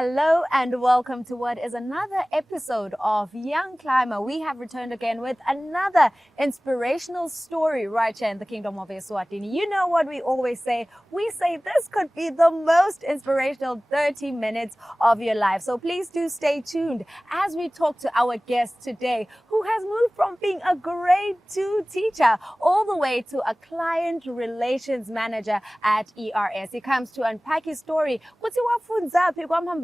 Hello and welcome to what is another episode of Young Climber. We have returned again with another inspirational story right here in the Kingdom of Eswatini. You know what we always say? We say this could be the most inspirational 30 minutes of your life. So please do stay tuned as we talk to our guest today, who has moved from being a grade 2 teacher all the way to a client relations manager at ERS. He comes to unpack his story.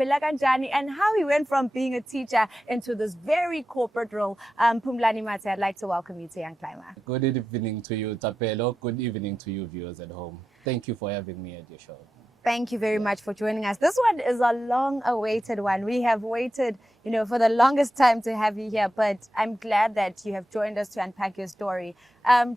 And how he went from being a teacher into this very corporate role. Phumlani Matse, I'd like to welcome you to Young Climber. Good evening to you, Tapelo. Good evening to you, viewers at home. Thank you for having me at your show. Thank you very much for joining us. This one is a long-awaited one. We have waited, for the longest time to have you here, but I'm glad that you have joined us to unpack your story.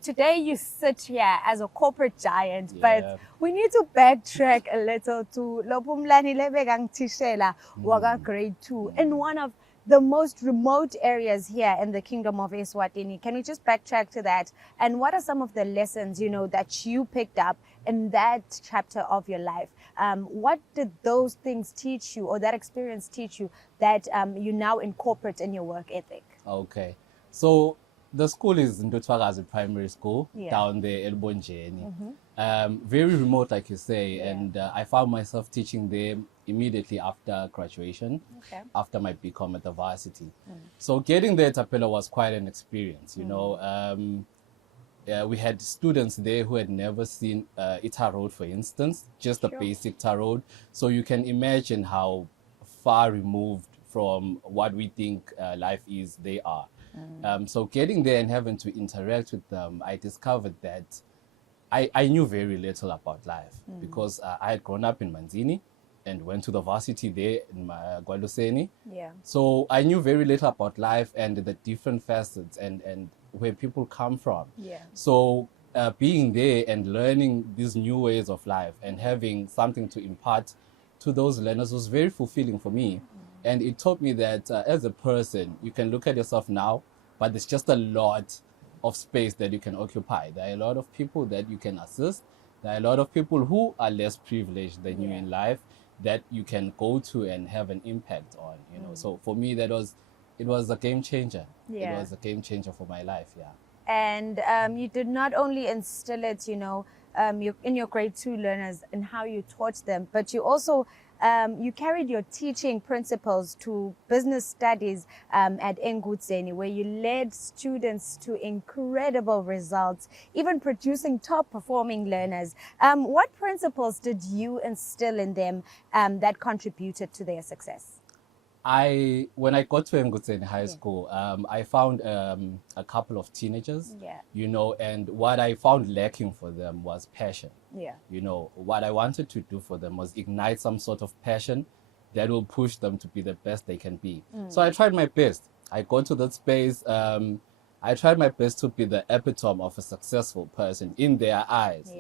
Today you sit here as a corporate giant, but we need to backtrack a little to Phumlani Lebegang Tishela Waga Grade 2 in one of the most remote areas here in the Kingdom of Eswatini. Can we just backtrack to that? And what are some of the lessons, that you picked up in that chapter of your life? What did those things teach you, or that experience teach you, that you now incorporate in your work ethic? Okay. So the school is Ntutwagazi Primary School down there, Elbonjeni. Very remote, like you say, and I found myself teaching there immediately after graduation, after my BCom at the varsity. So getting there, Tapelo, was quite an experience, we had students there who had never seen a tar road, for instance, just a basic tar road. So you can imagine how far removed from what we think life is they are. So getting there and having to interact with them, I discovered that I knew very little about life because I had grown up in Manzini and went to the varsity there in Gwaluseni. So I knew very little about life and the different facets and where people come from. So being there and learning these new ways of life and having something to impart to those learners was very fulfilling for me. And it taught me that as a person, you can look at yourself now, but there's just a lot of space that you can occupy. There are a lot of people that you can assist. There are a lot of people who are less privileged than you in life that you can go to and have an impact on, So for me, it was a game changer. It was a game changer for my life, And you did not only instill it, in your grade 2 learners and how you taught them, but you also you carried your teaching principles to business studies at Eswatini, where you led students to incredible results, even producing top performing learners. What principles did you instill in them that contributed to their success? When I got to Eswatini High School, I found a couple of teenagers, and what I found lacking for them was passion. What I wanted to do for them was ignite some sort of passion that will push them to be the best they can be. So I tried my best. I got to that space. I tried my best to be the epitome of a successful person in their eyes.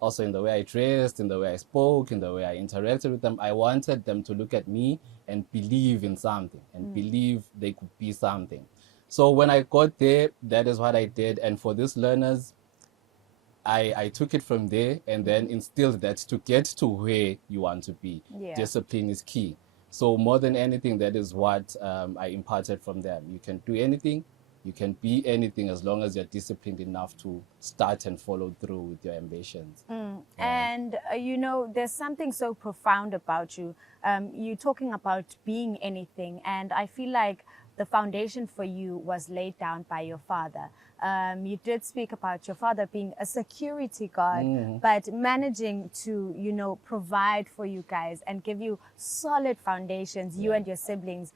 Also in the way I dressed, in the way I spoke, in the way I interacted with them. I wanted them to look at me and believe in something and believe they could be something. So when I got there, that is what I did. And for these learners, I took it from there and then instilled that to get to where you want to be, discipline is key. So more than anything, that is what I imparted from them. You can do anything. You can be anything as long as you're disciplined enough to start and follow through with your ambitions. And, there's something so profound about you. You're talking about being anything. And I feel like the foundation for you was laid down by your father. You did speak about your father being a security guard, but managing to, provide for you guys and give you solid foundations, you and your siblings,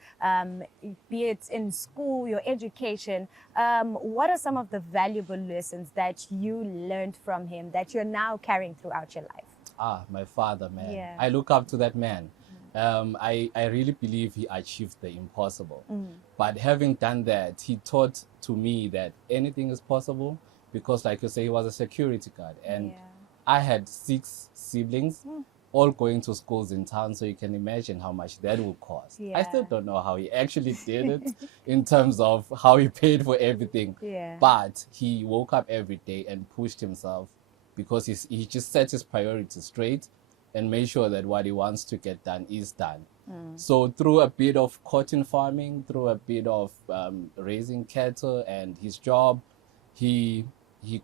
be it in school, your education. What are some of the valuable lessons that you learned from him that you're now carrying throughout your life? My father, man. I look up to that man. I really believe he achieved the impossible. But having done that, he taught to me that anything is possible because, like you say, he was a security guard. And I had 6 siblings, all going to schools in town, so you can imagine how much that would cost. I still don't know how he actually did it in terms of how he paid for everything. But he woke up every day and pushed himself because he just set his priorities straight and made sure that what he wants to get done is done. So through a bit of cotton farming, through a bit of raising cattle and his job, he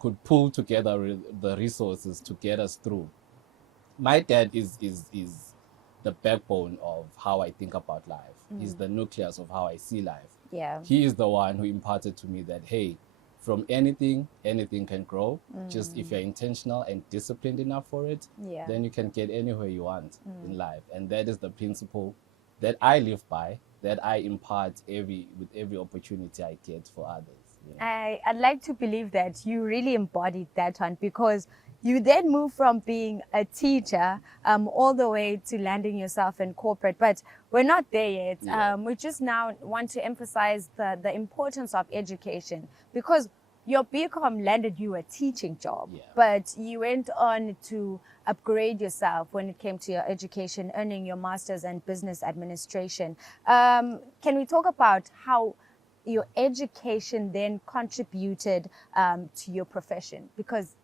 could pull together the resources to get us through. My dad is the backbone of how I think about life. He's the nucleus of how I see life. Yeah. He is the one who imparted to me that, hey, from anything can grow. Just if you're intentional and disciplined enough for it, Yeah. then you can get anywhere you want in life. And that is the principle that I live by, that I impart with every opportunity I get for others. You know? I'd like to believe that you really embodied that one, because you then move from being a teacher all the way to landing yourself in corporate. But we're not there yet. Yeah. We just now want to emphasize the importance of education, because your BCom landed you a teaching job, Yeah. but you went on to upgrade yourself when it came to your education, earning your master's in business administration. Can we talk about how your education then contributed to your profession? Because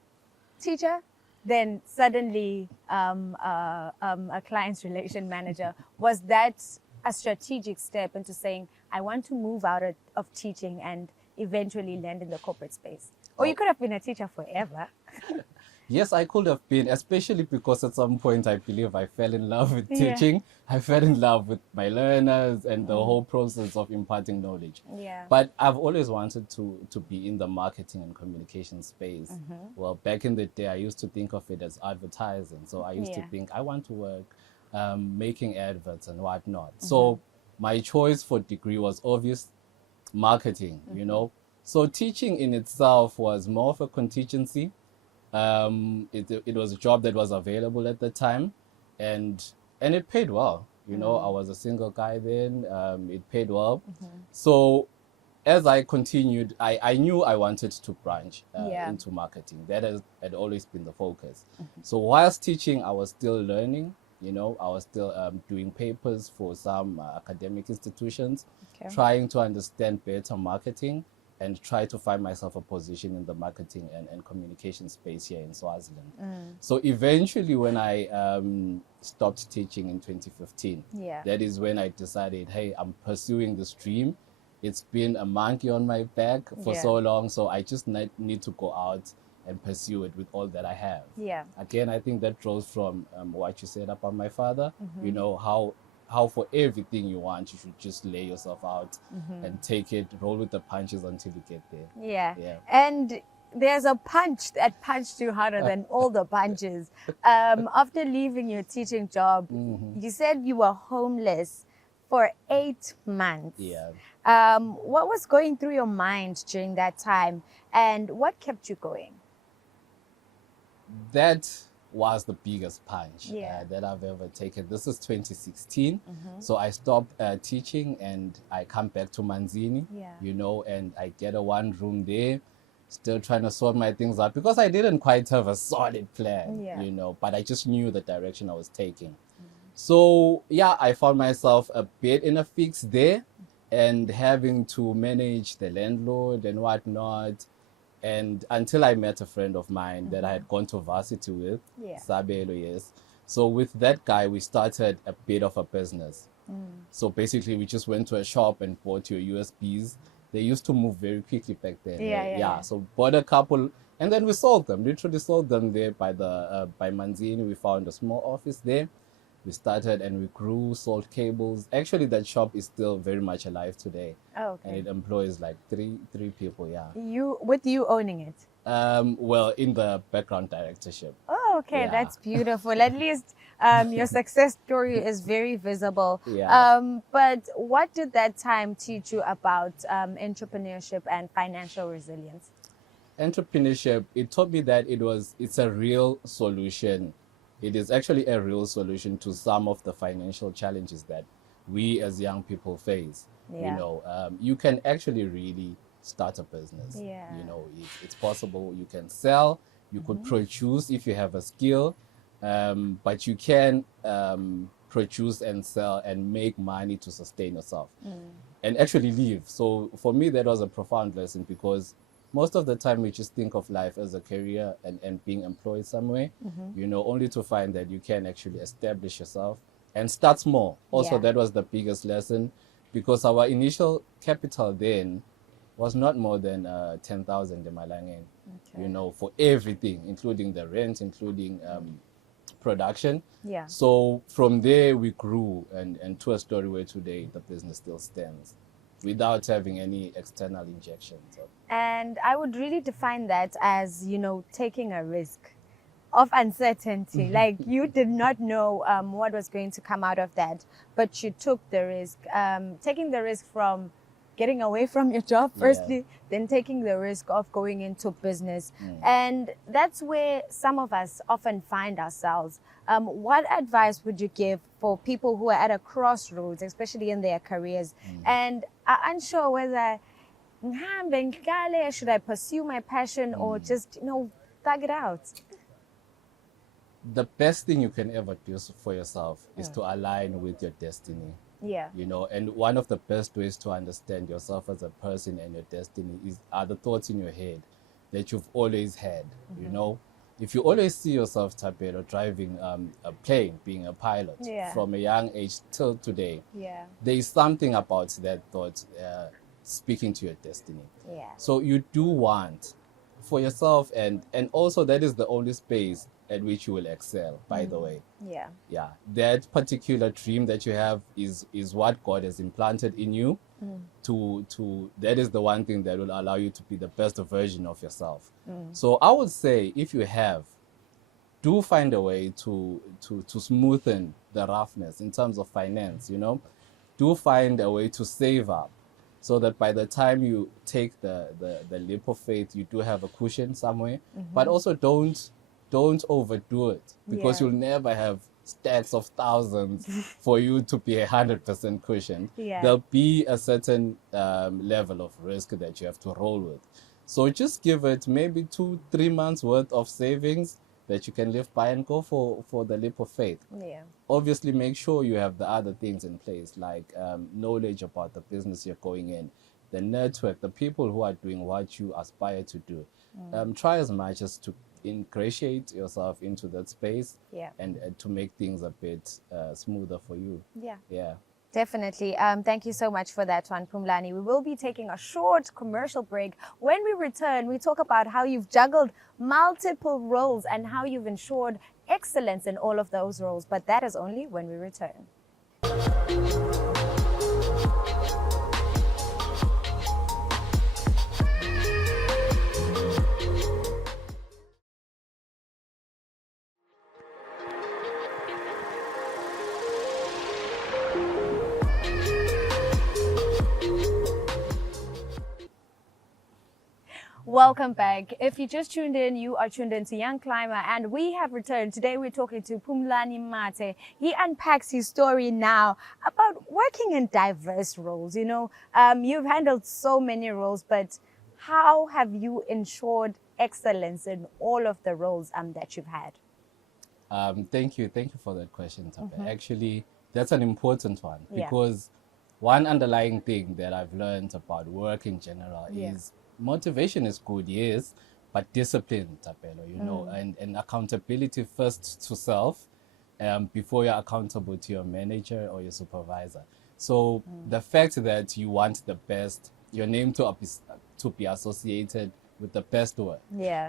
teacher, then suddenly a client's relation manager. Was that a strategic step into saying, I want to move out of teaching and eventually land in the corporate space? Or you could have been a teacher forever. Yes, I could have been, especially because at some point I believe I fell in love with Yeah. teaching. I fell in love with my learners and the whole process of imparting knowledge. Yeah. But I've always wanted to be in the marketing and communication space. Well, back in the day, I used to think of it as advertising. So I used to Yeah. think I want to work making adverts and whatnot. So my choice for degree was obvious, marketing, you know. So teaching in itself was more of a contingency. It was a job that was available at the time, and it paid well. You know, I was a single guy then. It paid well. So as I continued, I knew I wanted to branch Yeah. into marketing. That had always been the focus. So whilst teaching, I was still learning. You know, I was still doing papers for some academic institutions, Okay. trying to understand better marketing and try to find myself a position in the marketing and communication space here in Swaziland. So eventually when I stopped teaching in 2015, Yeah. that is when I decided, hey, I'm pursuing this dream. It's been a monkey on my back for Yeah. so long, so I just need to go out and pursue it with all that I have. Yeah. Again, I think that draws from what you said about my father. You know, how for everything you want, you should just lay yourself out and take it, roll with the punches until you get there. Yeah. Yeah. And there's a punch that punched you harder than all the punches. After leaving your teaching job, you said you were homeless for 8 months. Yeah. What was going through your mind during that time, and what kept you going? That was the biggest punch Yeah. that I've ever taken. This is 2016. So I stopped teaching and I come back to Manzini, Yeah. you know, and I get a one room there, still trying to sort my things out because I didn't quite have a solid plan, Yeah. you know, but I just knew the direction I was taking. So yeah, I found myself a bit in a fix there and having to manage the landlord and whatnot. And until I met a friend of mine that I had gone to varsity with, Yeah. Sabelo, yes. So with that guy, we started a bit of a business. So basically, we just went to a shop and bought your USBs. They used to move very quickly back then. Yeah. So bought a couple, and then we sold them. Literally sold them there by by Manzini. We found a small office there. We started and we grew, sold cables. Actually, that shop is still very much alive today. Oh, And okay. it employs like three people, yeah. You owning it. Well, in the background directorship. Oh, okay. Yeah. That's beautiful. At least your success story is very visible. Yeah. But what did that time teach you about entrepreneurship and financial resilience? Entrepreneurship, it taught me that it's a real solution. It is actually a real solution to some of the financial challenges that we as young people face. Yeah. You know, you can actually really start a business. Yeah. You know, it's possible. You can sell, you could produce if you have a skill, but you can produce and sell and make money to sustain yourself and actually live. So for me, that was a profound lesson because most of the time we just think of life as a career and being employed somewhere, you know, only to find that you can actually establish yourself and start small. Also, Yeah. that was the biggest lesson, because our initial capital then was not more than 10,000 Malangeni, Okay. for everything, including the rent, including production. Yeah. So from there we grew, and to a story where today the business still stands without having any external injections. And I would really define that as, taking a risk of uncertainty. Like you did not know what was going to come out of that, but you took the risk. Taking the risk from getting away from your job, firstly, then taking the risk of going into business. And that's where some of us often find ourselves. What advice would you give for people who are at a crossroads, especially in their careers, and are unsure whether should I pursue my passion or just, thug it out? The best thing you can ever do for yourself is to align with your destiny. Yeah. And one of the best ways to understand yourself as a person and your destiny are the thoughts in your head that you've always had. If you always see yourself, Tapelo, driving a plane, being a pilot from a young age till today, there is something about that thought speaking to your destiny. So you do want for yourself, and also that is the only space at which you will excel, by the way. That particular dream that you have is what God has implanted in you. That is the one thing that will allow you to be the best version of yourself. So I would say, if you do find a way to smoothen the roughness in terms of finance. Do find a way to save up, so that by the time you take the leap of faith, you do have a cushion somewhere. But also don't overdo it, because you'll never have stacks of thousands for you to be 100% cushioned. There'll be a certain level of risk that you have to roll with. So just give it maybe 2-3 months worth of savings that you can live by and go for the leap of faith. Obviously, make sure you have the other things in place, like knowledge about the business you're going in, the network, the people who are doing what you aspire to do. Try as much as to ingratiate yourself into that space, and to make things a bit smoother for you. Definitely. Thank you so much for that one, Phumlani. We will be taking a short commercial break. When we return, we talk about how you've juggled multiple roles and how you've ensured excellence in all of those roles. But that is only when we return. Welcome back. If you just tuned in, you are tuned in to Young Climber, and we have returned. Today we're talking to Phumlani Matse. He unpacks his story now about working in diverse roles. You've handled so many roles, but how have you ensured excellence in all of the roles that you've had? Thank you for that question, Tape. Actually, that's an important one, because one underlying thing that I've learned about work in general is motivation is good, yes, but discipline, Tapelo, and accountability first to self, before you're accountable to your manager or your supervisor. So the fact that you want the best, your name to be associated with the best work,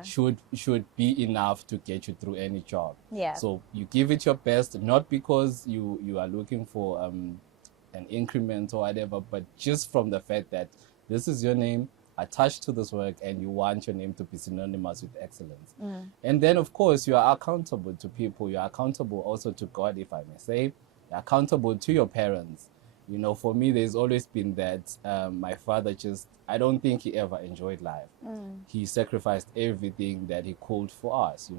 should be enough to get you through any job. So you give it your best, not because you are looking for an increment or whatever, but just from the fact that this is your name attached to this work, and you want your name to be synonymous with excellence. And then, of course, you are accountable to people. You are accountable also to God, if I may say. You're accountable to your parents. For me, there's always been that my father I don't think he ever enjoyed life. He sacrificed everything that he could for us,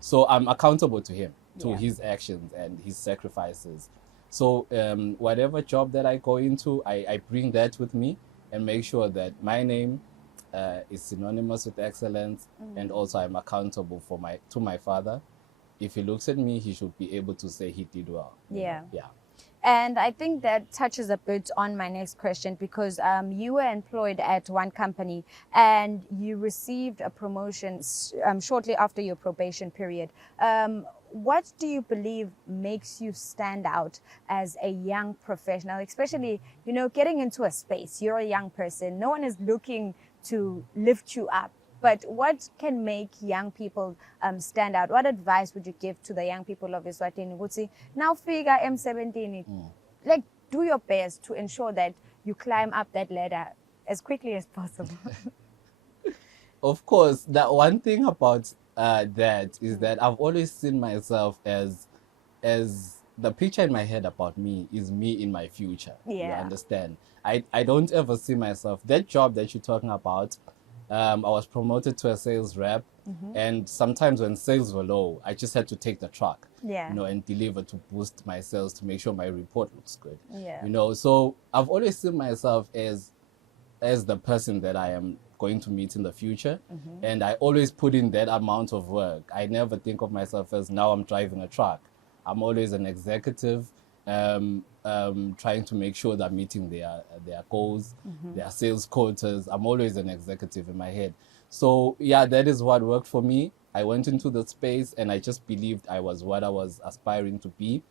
So I'm accountable to him, to his actions and his sacrifices. So whatever job that I go into, I bring that with me, and make sure that my name is synonymous with excellence, and also I'm accountable to my father. If he looks at me, he should be able to say he did well. And I think that touches a bit on my next question, because you were employed at one company and you received a promotion shortly after your probation period. what do you believe makes you stand out as a young professional, especially, getting into a space? You're a young person. No one is looking to lift you up. But what can make young people stand out? What advice would you give to the young people of Eswatini? Would say, now figure M17, like do your best to ensure that you climb up that ladder as quickly as possible. Of course, that one thing about that is that I've always seen myself as the picture in my head about me is me in my future. You understand? I don't ever see myself. That job that you're talking about, I was promoted to a sales rep, and sometimes when sales were low, I just had to take the truck, and deliver to boost my sales to make sure my report looks good. So I've always seen myself as the person that I am going to meet in the future, and I always put in that amount of work. I never think of myself as now I'm driving a truck. I'm always an executive, trying to make sure that I'm meeting their goals, their sales quotas. I'm always an executive in my head. So yeah, that is what worked for me. I went into the space and I just believed I was what I was aspiring to be.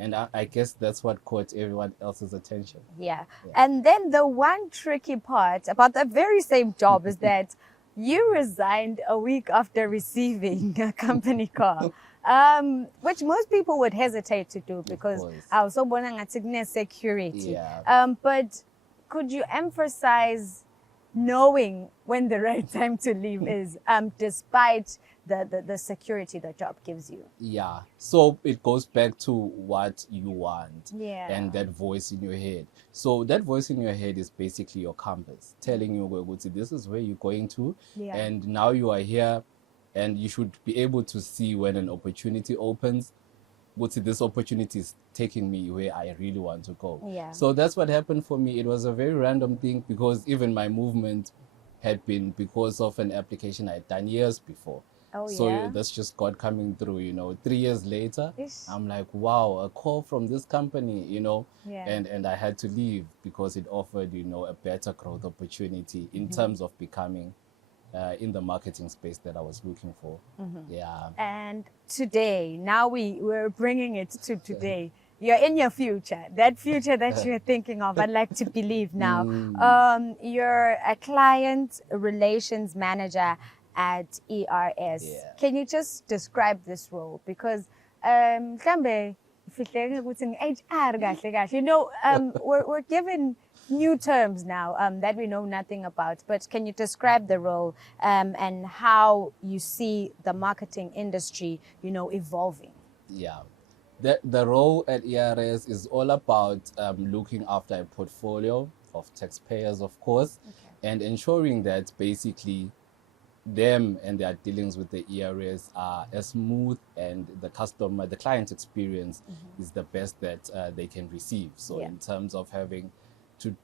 And I guess that's what caught everyone else's attention. Yeah. And then the one tricky part about the very same job is that you resigned a week after receiving a company car. Which most people would hesitate to do because I was so security. But could you emphasize knowing when the right time to leave is, despite the security the job gives you? Yeah. So it goes back to what you want and that voice in your head. So that voice in your head is basically your compass telling you, this is where you're going to, and now you are here. And you should be able to see when an opportunity opens, this opportunity is taking me where I really want to go. So that's what happened for me. It was a very random thing because even my movement had been because of an application I had done years before. So that's just God coming through, 3 years later. I'm like, wow, a call from this company, and I had to leave because it offered, a better growth opportunity in terms of becoming in the marketing space that I was looking for. And today, now we're bringing it to today. You're in your future, that future that you're thinking of. I'd like to believe now. You're a client relations manager at ERS. Can you just describe this role? Because we're given new terms now that we know nothing about, but can you describe the role and how you see the marketing industry, evolving? Yeah, the role at ERS is all about looking after a portfolio of taxpayers, of course, and ensuring that basically them and their dealings with the ERS are as smooth and the client experience is the best that they can receive. So in terms of having to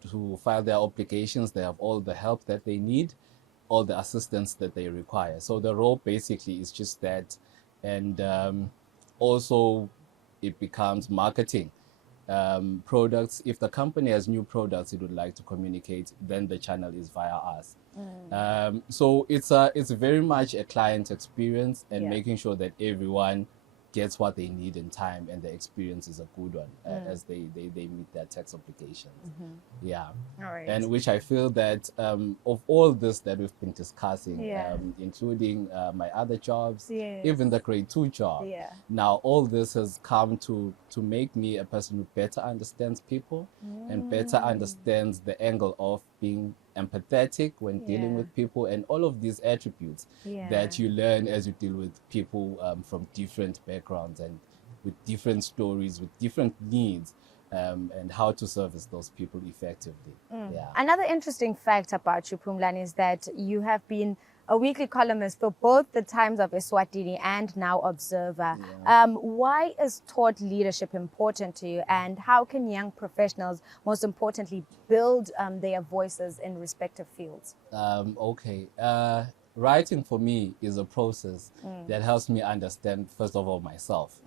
file their applications, they have all the help that they need, all the assistance that they require. So the role basically is just that. And also it becomes marketing. Products, if the company has new products it would like to communicate, then the channel is via us. So it's very much a client experience and making sure that everyone gets what they need in time and the experience is a good one as they meet their tax obligations. And which I feel that of all this that we've been discussing, including my other jobs, even the grade 2 job, now all this has come to make me a person who better understands people and better understands the angle of being empathetic when dealing with people, and all of these attributes that you learn as you deal with people from different backgrounds and with different stories, with different needs, and how to service those people effectively. Another interesting fact about you, Phumlani, is that you have been a weekly columnist for both the Times of Eswatini and now Observer. Why is thought leadership important to you, and how can young professionals, most importantly, build their voices in respective fields? Writing for me is a process that helps me understand, first of all, myself.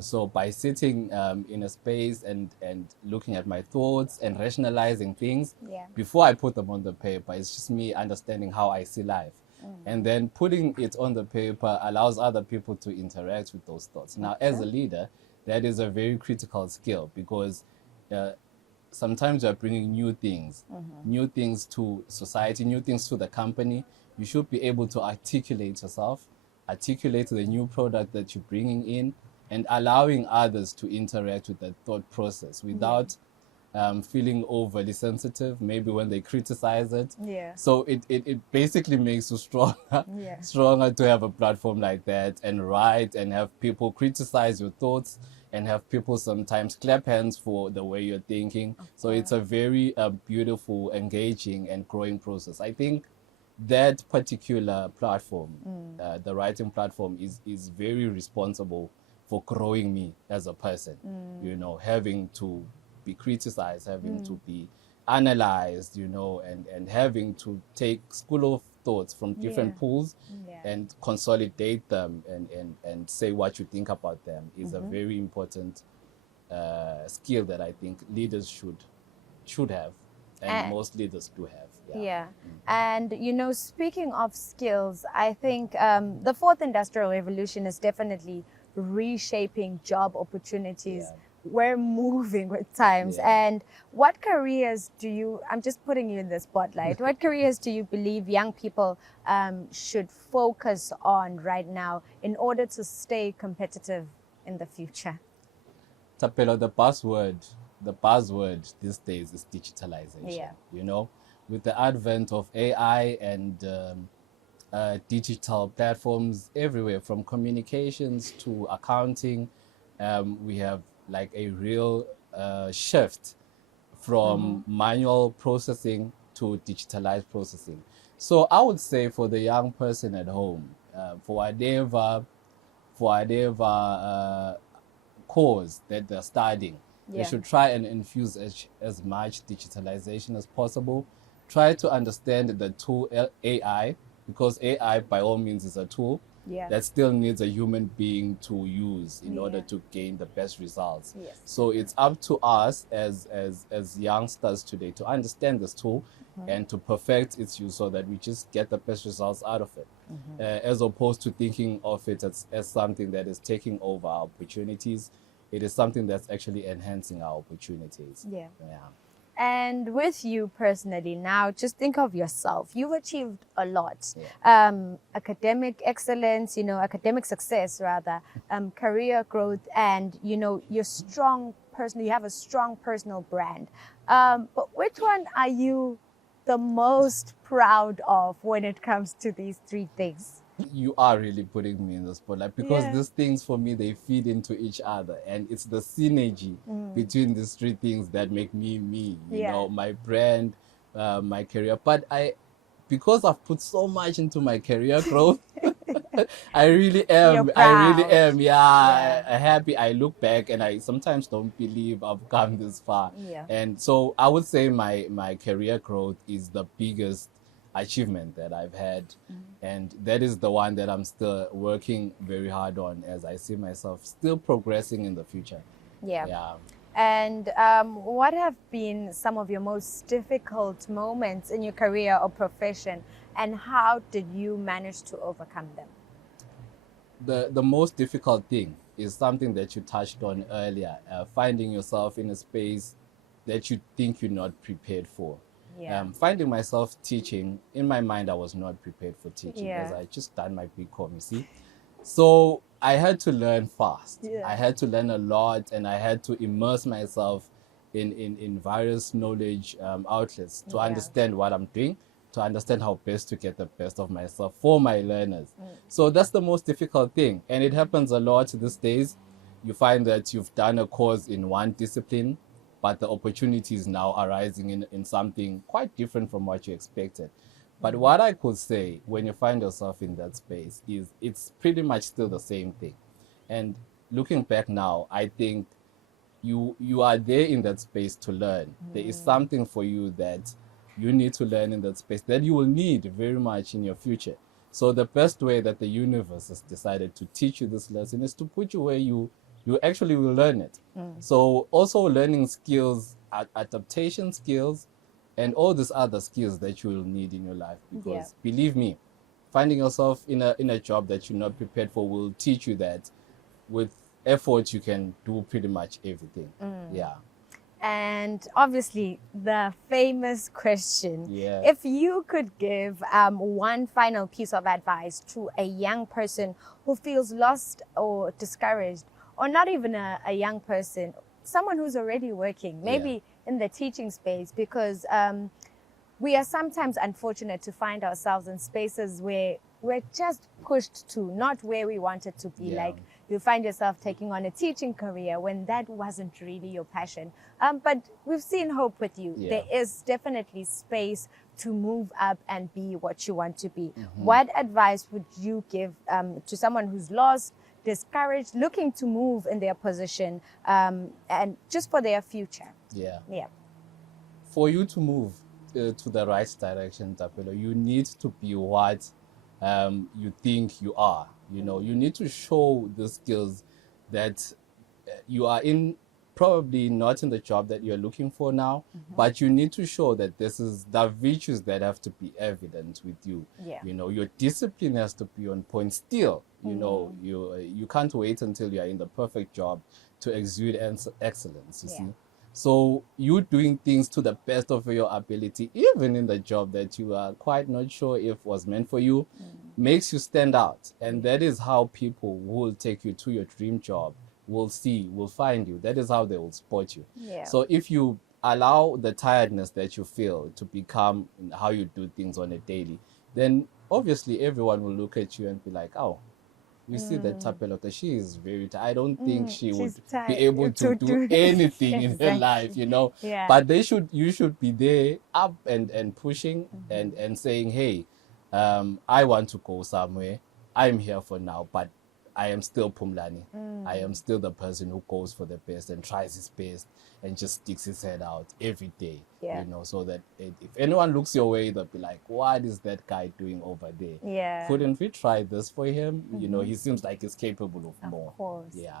So by sitting in a space and looking at my thoughts and rationalizing things before I put them on the paper, it's just me understanding how I see life. And then putting it on the paper allows other people to interact with those thoughts. Now, as a leader, that is a very critical skill, because sometimes you're bringing new things to society, new things to the company. You should be able to articulate yourself, articulate the new product that you're bringing in, and allowing others to interact with that thought process without feeling overly sensitive, maybe when they criticize it. Yeah. So it basically makes you stronger, Yeah. stronger to have a platform like that and write and have people criticize your thoughts and have people sometimes clap hands for the way you're thinking. So it's a very beautiful, engaging, and growing process. I think that particular platform, the writing platform, is very responsible for growing me as a person. You know, having to be criticized, having to be analyzed, you know, and having to take school of thoughts from different pools and consolidate them and say what you think about them is a very important skill that I think leaders should have, and most leaders do have. Yeah. And, you know, speaking of skills, I think the fourth industrial revolution is definitely reshaping job opportunities. We're moving with times. And what careers do you, I'm just putting you in the spotlight, what careers do you believe young people should focus on right now in order to stay competitive in the future? Tapelo, the buzzword these days is digitalization. You know, with the advent of AI and digital platforms everywhere, from communications to accounting, we have like a real shift from manual processing to digitalized processing. So I would say for the young person at home, for whatever course that they're studying, they should try and infuse as much digitalization as possible. Try to understand the tool AI, because AI by all means is a tool that still needs a human being to use in order to gain the best results. So it's up to us as youngsters today to understand this tool and to perfect its use so that we just get the best results out of it, as opposed to thinking of it as something that is taking over our opportunities. It is something that's actually enhancing our opportunities. And with you personally now, just think of yourself. You've achieved a lot. Academic excellence, you know, academic success rather, career growth, and, you know, you're strong personally, you have a strong personal brand. But which one are you the most proud of when it comes to these three things? You are really putting me in the spotlight, because these things for me, they feed into each other, and it's the synergy between these three things that make me you know, my brand, my career. But because I've put so much into my career growth, I really am happy. I look back and I sometimes don't believe I've come this far. And so I would say my career growth is the biggest achievement that I've had, and that is the one that I'm still working very hard on, as I see myself still progressing in the future. And what have been some of your most difficult moments in your career or profession, and how did you manage to overcome them? The most difficult thing is something that you touched on earlier, finding yourself in a space that you think you're not prepared for. Finding myself teaching, in my mind I was not prepared for teaching, as I just done my BCom, you see. So I had to learn fast. I had to learn a lot, and I had to immerse myself in various knowledge outlets to understand what I'm doing, to understand how best to get the best of myself for my learners. So that's the most difficult thing, and it happens a lot these days. You find that you've done a course in one discipline, but the opportunity is now arising in something quite different from what you expected. But what I could say when you find yourself in that space is it's pretty much still the same thing. And looking back now, I think you are there in that space to learn. There is something for you that you need to learn in that space that you will need very much in your future. So the best way that the universe has decided to teach you this lesson is to put you where you actually will learn it. So also learning skills, adaptation skills, and all these other skills that you will need in your life. Because believe me, finding yourself in a job that you're not prepared for will teach you that with effort you can do pretty much everything. Yeah. And obviously, the famous question. Yeah. If you could give one final piece of advice to a young person who feels lost or discouraged, or not even a young person, someone who's already working, maybe in the teaching space, because we are sometimes unfortunate to find ourselves in spaces where we're just pushed to not where we wanted to be. Like, you find yourself taking on a teaching career when that wasn't really your passion. But we've seen hope with you. There is definitely space to move up and be what you want to be. What advice would you give to someone who's lost, discouraged, looking to move in their position, and just for their future? Yeah. Yeah. For you to move to the right direction, Tapelo, you need to be what you think you are. You know, you need to show the skills that you are in, probably not in the job that you're looking for now, but you need to show that this is the virtues that have to be evident with you. You know, your discipline has to be on point still. You know, you can't wait until you are in the perfect job to exude excellence, you see. So you doing things to the best of your ability, even in the job that you are quite not sure if was meant for you, makes you stand out. And that is how people will take you to your dream job, will find you. That is how they will spot you. So if you allow the tiredness that you feel to become how you do things on a daily, then obviously everyone will look at you and be like, oh, you see that Tapelota, she is very tired. I don't think she would be able to do anything in her life, you know. But you should be there up and pushing and saying, hey, I want to go somewhere. I'm here for now, but I am still Phumlani. I am still the person who goes for the best and tries his best and just sticks his head out every day, you know, so that if anyone looks your way, they'll be like, what is that guy doing over there? Couldn't we try this for him? You know, he seems like he's capable of more. Of course. Yeah.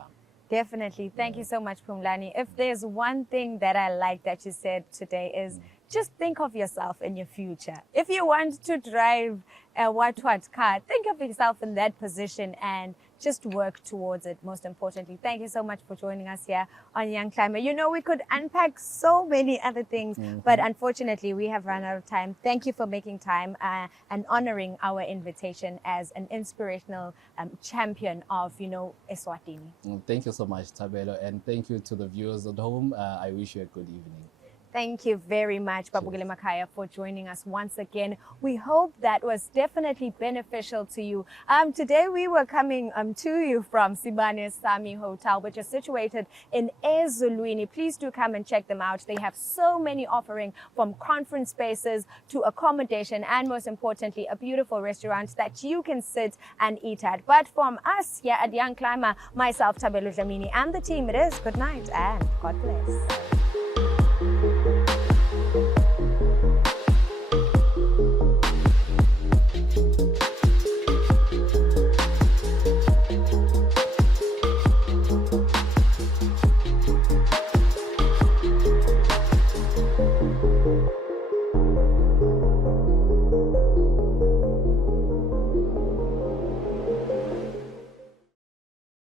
Definitely. Thank you so much, Phumlani. If there's one thing that I like that you said today is just think of yourself in your future. If you want to drive a what car, think of yourself in that position and just work towards it, most importantly. Thank you so much for joining us here on Young Climber. You know, we could unpack so many other things, but unfortunately, we have run out of time. Thank you for making time and honoring our invitation as an inspirational champion of, you know, Eswatini. Thank you so much, Tabelo, and thank you to the viewers at home. I wish you a good evening. Thank you very much, Babugile Makaya, for joining us once again. We hope that was definitely beneficial to you. Today we were coming to you from Sibane Sami Hotel, which is situated in Eswatini. Please do come and check them out. They have so many offering, from conference spaces to accommodation, and most importantly, a beautiful restaurant that you can sit and eat at. But from us here at Young Climber, myself, Tabelo Dlamini, and the team, it is good night and God bless.